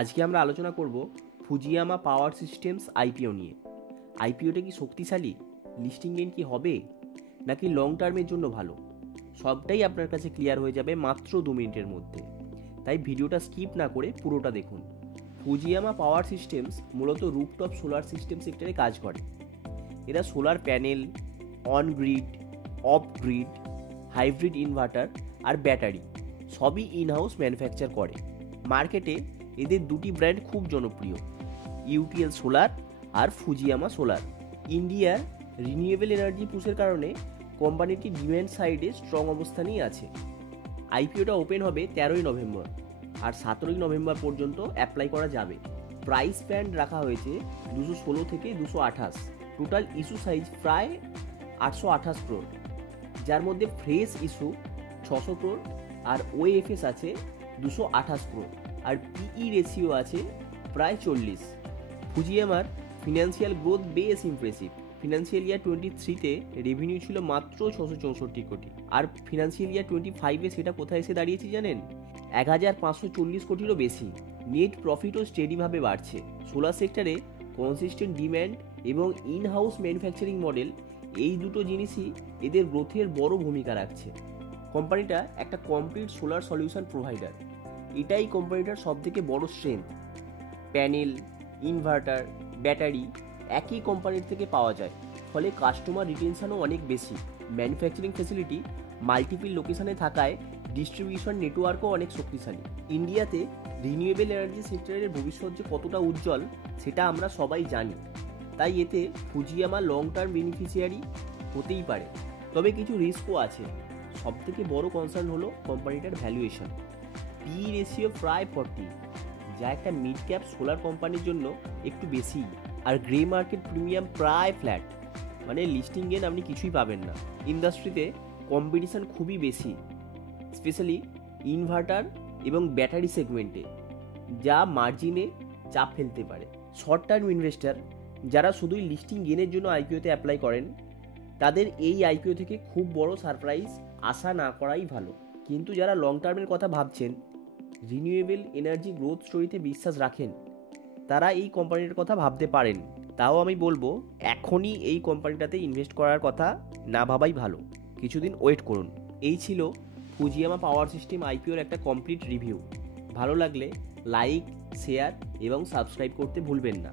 আজকে আমরা আলোচনা করব ফুজিয়ামা পাওয়ার সিস্টেমস আইপিও নিয়ে। আইপিওটা কি শক্তিশালী, লিস্টিং গেইন কি হবে, নাকি লং টার্মের জন্য ভালো, সবটাই আপনার কাছে ক্লিয়ার হয়ে যাবে মাত্র 2 মিনিটের মধ্যে। তাই ভিডিওটা স্কিপ না করে পুরোটা দেখুন। ফুজিয়ামা পাওয়ার সিস্টেমস মূলত রুফটপ সোলার সিস্টেম সেক্টরে কাজ করে। এরা solar panel, on grid, off grid, hybrid inverter আর ব্যাটারি সবই ইনহাউস ম্যানুফ্যাকচার করে। মার্কেটে এদের দুটি ব্র্যান্ড খুব জনপ্রিয়, ইউটিএল সোলার আর ফুজিয়ামা সোলার। ইন্ডিয়ার রিনিউয়েবল এনার্জি পুশের কারণে কোম্পানিটি ডিম্যান্ড সাইডে স্ট্রং অবস্থানেই আছে। আইপিওটা ওপেন হবে 13ই নভেম্বর আর 17ই নভেম্বর পর্যন্ত অ্যাপ্লাই করা যাবে। প্রাইস ব্যান্ড রাখা হয়েছে 216 থেকে 228। টোটাল ইস্যু সাইজ প্রায় 828 ক্রোর, যার মধ্যে ফ্রেশ ইস্যু 600 ক্রোর আর ওএফএস আছে 228 ক্রোর আর পিই রেশিও আছে প্রায় 40। ফুজিয়ামার ফিনান্সিয়াল গ্রোথ বেশ ইমপ্রেসিভ। ফিনান্সিয়াল ইয়ার 23-তে রেভিনিউ ছিল মাত্র 664 কোটি, আর ফিনান্সিয়াল ইয়ার 25-এ সেটা কোথায় এসে দাঁড়িয়েছে জানেন? 1540 কোটিরও বেশি। নেট প্রফিটও স্টেডিভাবে বাড়ছে। সোলার সেক্টরে কনসিস্টেন্ট ডিম্যান্ড এবং ইন হাউস ম্যানুফ্যাকচারিং মডেল, এই দুটো জিনিসই এদের গ্রোথের বড় ভূমিকা রাখছে। কোম্পানিটা একটা কমপ্লিট সোলার সলিউশন প্রোভাইডার। এটাই কোম্পানিটার সবথেকে বড় স্ট্রেংথ। প্যানেল, ইনভার্টার, ব্যাটারি একই কোম্পানির থেকে পাওয়া যায়, ফলে কাস্টমার রিটেনশনও অনেক বেশি। ম্যানুফ্যাকচারিং ফ্যাসিলিটি মাল্টিপল লোকেশনে থাকায় ডিস্ট্রিবিউশন নেটওয়ার্কও অনেক শক্তিশালী। ইন্ডিয়াতে রিনিউয়েবল এনার্জি সেক্টরের ভবিষ্যৎ যে কতটা উজ্জ্বল সেটা আমরা সবাই জানি। তাই এতে ফুজিয়ামা লং টার্ম বেনিফিশিয়ারি হতেই পারে, তবে কিছু রিস্কও আছে। সবথেকে বড় কনসার্ন হলো কোম্পানিটার ভ্যালুয়েশন। পি রেশিও প্রায় 40, যা একটা মিড ক্যাপ সোলার কোম্পানির জন্য একটু বেশি। আর গ্রে মার্কেট প্রিমিয়াম প্রায় ফ্ল্যাট, মানে লিস্টিং গেন আপনি কিছুই পাবেন না। ইন্ডাস্ট্রিতে কম্পিটিশন খুবই বেশি, স্পেশালি ইনভার্টার এবং ব্যাটারি সেগমেন্টে, যা মার্জিনে চাপ ফেলতে পারে। শর্ট টার্ম ইনভেস্টার যারা শুধুই লিস্টিং গেনের জন্য আইপিওতে অ্যাপ্লাই করেন, তাদের এই আইপিও থেকে খুব বড় সারপ্রাইজ আশা না করাই ভালো। কিন্তু যারা লং টার্মের কথা ভাবছেন, রিনিউয়েবল এনার্জি গ্রোথ স্টোরিতে বিশ্বাস রাখেন, তারা এই কোম্পানিটার কথা ভাবতে পারেন। তাও আমি বলবো এখনই এই কোম্পানিটাতে ইনভেস্ট করার কথা না ভাবাই ভালো, কিছুদিন ওয়েট করুন। এই ছিল ফুজিয়ামা পাওয়ার সিস্টেম আইপিওর একটা কমপ্লিট রিভিউ। ভালো লাগলে লাইক, শেয়ার এবং সাবস্ক্রাইব করতে ভুলবেন না।